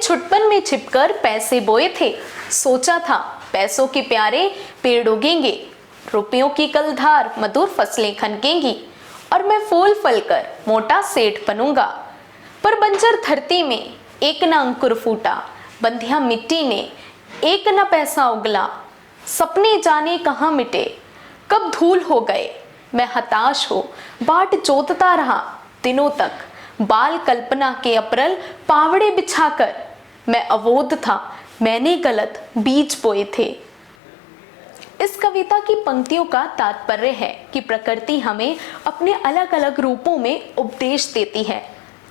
छुटपन में छिपकर पैसे बोए थे, सोचा था पैसों के प्यारे पेड़ उगेंगे, रुपयों की कलधार मधुर फसलें खनकेंगी और मैं फूल फल कर मोटा सेठ बनूंगा। पर बंजर धरती में एक न अंकुर फूटा, बंधिया मिट्टी ने एक न पैसा उगला। सपने जाने कहाँ मिटे, कब धूल हो गए। मैं हताश हो बाट जोतता रहा दिनों तक, बाल कल्पना के अप्रल पावड़े बिछाकर। मैं अबोध था, मैंने गलत बीज बोए थे। इस कविता की पंक्तियों का तात्पर्य है कि प्रकृति हमें अपने अलग अलग रूपों में उपदेश देती है।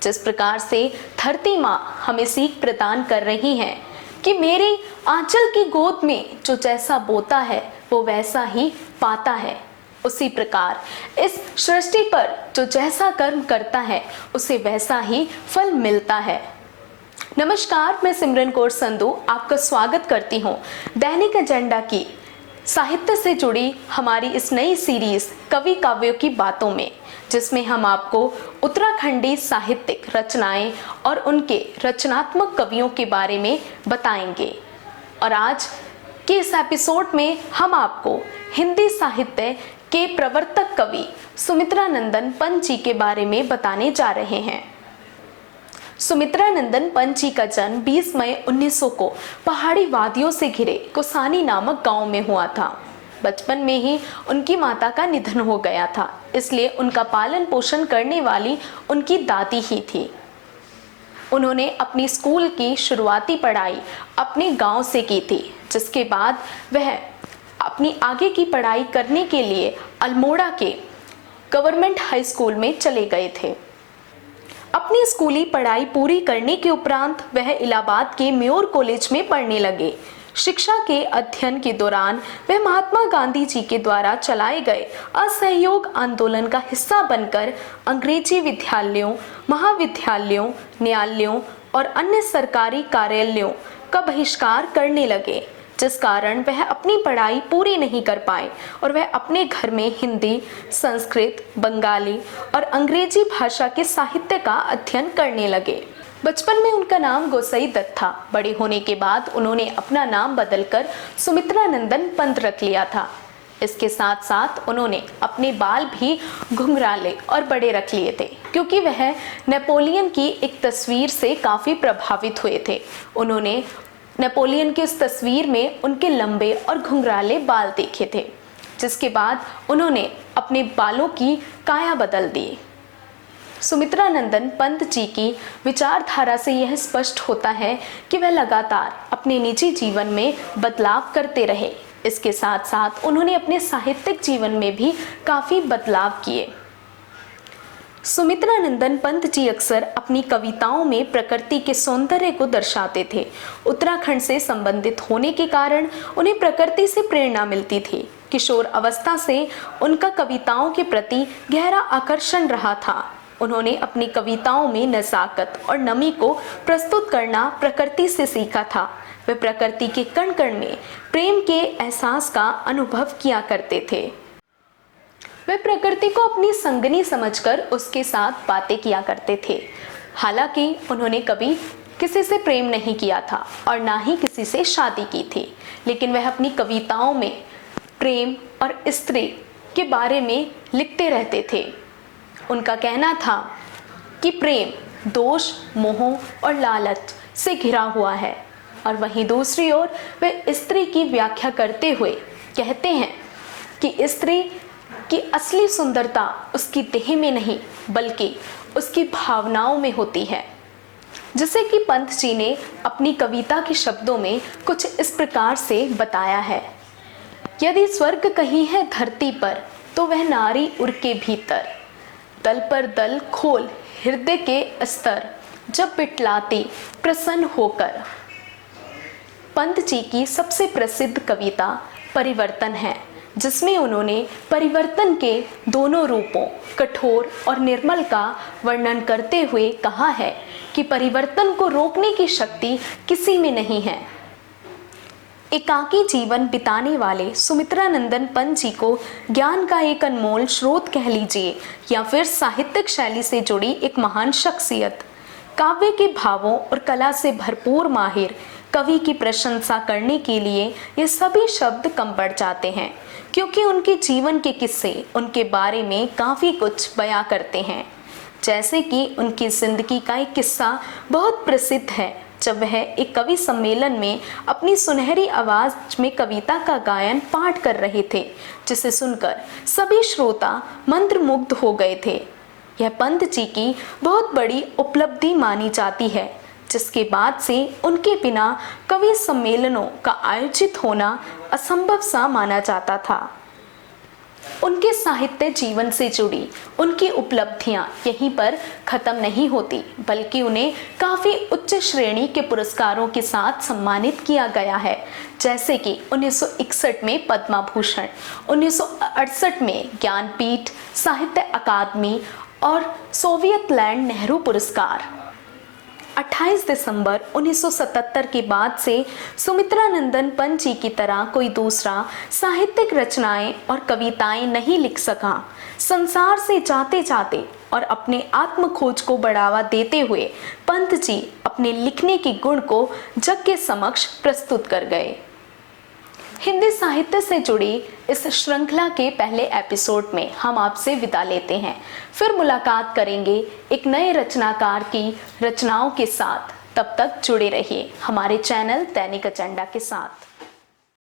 जिस प्रकार से धरती माँ हमें सीख प्रदान कर रही है कि मेरे आंचल की गोद में जो जैसा बोता है वो वैसा ही पाता है, उसी प्रकार इस सृष्टि पर जो जैसा कर्म करता है उसे वैसा ही फल मिलता है। नमस्कार, मैं सिमरन कौर संधू आपका स्वागत करती हूँ दैनिक एजेंडा की साहित्य से जुड़ी हमारी इस नई सीरीज कवि काव्यों की बातों में, जिसमें हम आपको उत्तराखंडी साहित्यिक रचनाएं और उनके रचनात्मक कवियों के बारे में बताएंगे। और आज के इस एपिसोड में हम आपको हिंदी साहित्य के प्रवर्तक कवि सुमित्रानंदन पंत जी के बारे में बताने जा रहे हैं। सुमित्रानंदन पंत जी का जन्म 20 मई 1900 को पहाड़ी वादियों से घिरे कुसानी नामक गांव में हुआ था। बचपन में ही उनकी माता का निधन हो गया था, इसलिए उनका पालन पोषण करने वाली उनकी दादी ही थी। उन्होंने अपनी स्कूल की शुरुआती पढ़ाई अपने गांव से की थी, जिसके बाद वह अपनी आगे की पढ़ाई करने के लिए अल्मोड़ा के गवर्नमेंट हाई स्कूल में चले गए थे। अपनी स्कूली पढ़ाई पूरी करने के उपरांत वह इलाहाबाद के मेयोर कॉलेज में पढ़ने लगे। शिक्षा के अध्ययन के दौरान वह महात्मा गांधी जी के द्वारा चलाए गए असहयोग आंदोलन का हिस्सा बनकर अंग्रेजी विद्यालयों, महाविद्यालयों, न्यायालयों और अन्य सरकारी कार्यालयों का बहिष्कार करने लगे, जिस कारण वह अपनी पढ़ाई पूरी नहीं कर पाए और वह अपने घर में हिंदी, संस्कृत, बंगाली और अंग्रेजी भाषा के साहित्य का अध्ययन करने लगे। बचपन में उनका नाम गोसाई दत्त था। बड़े होने के बाद उन्होंने अपना नाम बदलकर सुमित्रानंदन पंत रख लिया था। इसके साथ साथ उन्होंने अपने बाल भी घुंघराले और बड़े रख लिए थे, क्योंकि वह नेपोलियन की एक तस्वीर से काफ़ी प्रभावित हुए थे। उन्होंने नेपोलियन की उस तस्वीर में उनके लंबे और घुंघराले बाल देखे थे, जिसके बाद उन्होंने अपने बालों की काया बदल दी। सुमित्रानंदन पंत जी की विचारधारा से यह स्पष्ट होता है कि वह लगातार अपने निजी जीवन में बदलाव करते रहे। इसके साथ साथ उन्होंने अपने साहित्यिक जीवन में भी काफ़ी बदलाव किए। सुमित्रानंदन पंत जी अक्सर अपनी कविताओं में प्रकृति के सौंदर्य को दर्शाते थे। उत्तराखंड से संबंधित होने के कारण उन्हें प्रकृति से प्रेरणा मिलती थी। किशोर अवस्था से उनका कविताओं के प्रति गहरा आकर्षण रहा था। उन्होंने अपनी कविताओं में नज़ाकत और नमी को प्रस्तुत करना प्रकृति से सीखा था। वे प्रकृति के कण कण में प्रेम के एहसास का अनुभव किया करते थे। वे प्रकृति को अपनी संगनी समझकर उसके साथ बातें किया करते थे। हालांकि उन्होंने कभी किसी से प्रेम नहीं किया था और ना ही किसी से शादी की थी, लेकिन वह अपनी कविताओं में प्रेम और स्त्री के बारे में लिखते रहते थे। उनका कहना था कि प्रेम दोष, मोह और लालच से घिरा हुआ है, और वहीं दूसरी ओर वे स्त्री की व्याख्या करते हुए कहते हैं कि स्त्री कि असली सुंदरता उसकी देह में नहीं बल्कि उसकी भावनाओं में होती है, जिसे कि पंत जी ने अपनी कविता के शब्दों में कुछ इस प्रकार से बताया है। यदि स्वर्ग कहीं है धरती पर तो वह नारी उर के भीतर, दल पर दल खोल हृदय के अस्तर, जब बिटलाती प्रसन्न होकर। पंत जी की सबसे प्रसिद्ध कविता परिवर्तन है, जिसमें उन्होंने परिवर्तन के दोनों रूपों कठोर और निर्मल का वर्णन करते हुए कहा है कि परिवर्तन को रोकने की शक्ति किसी में नहीं है। एकाकी जीवन बिताने वाले सुमित्रानंदन पंत जी को ज्ञान का एक अनमोल स्रोत कह लीजिए या फिर साहित्यिक शैली से जुड़ी एक महान शख्सियत काव्य के भावों और कला से भरपूर माहिर कवि की प्रशंसा करने के लिए ये सभी शब्द कम पड़ जाते हैं, क्योंकि उनके जीवन के किस्से उनके बारे में काफ़ी कुछ बयां करते हैं। जैसे कि उनकी ज़िंदगी का एक किस्सा बहुत प्रसिद्ध है, जब वह एक कवि सम्मेलन में अपनी सुनहरी आवाज़ में कविता का गायन पाठ कर रहे थे, जिसे सुनकर सभी श्रोता मंत्रमुग्ध हो गए थे। यह पंत जी की बहुत बड़ी उपलब्धि मानी जाती है, जिसके बाद से उनके बिना कवि सम्मेलनों का आयोजित होना असंभव सा माना जाता था। उनके साहित्य जीवन से जुड़ी उनकी उपलब्धियां यहीं पर खत्म नहीं होती, बल्कि उन्हें काफ़ी उच्च श्रेणी के पुरस्कारों के साथ सम्मानित किया गया है, जैसे कि 1961 में पद्म भूषण, 1968 में ज्ञानपीठ, साहित्य अकादमी और सोवियत लैंड नेहरू पुरस्कार। 28 दिसंबर 1977 के बाद से सुमित्रा नंदन पंत जी की तरह कोई दूसरा साहित्यिक रचनाएं और कविताएं नहीं लिख सका। संसार से जाते जाते और अपने आत्मखोज को बढ़ावा देते हुए पंत जी अपने लिखने के गुण को जग के समक्ष प्रस्तुत कर गए। हिंदी साहित्य से जुड़ी इस श्रृंखला के पहले एपिसोड में हम आपसे विदा लेते हैं। फिर मुलाकात करेंगे एक नए रचनाकार की रचनाओं के साथ। तब तक जुड़े रहिए हमारे चैनल दैनिक एजेंडा के साथ।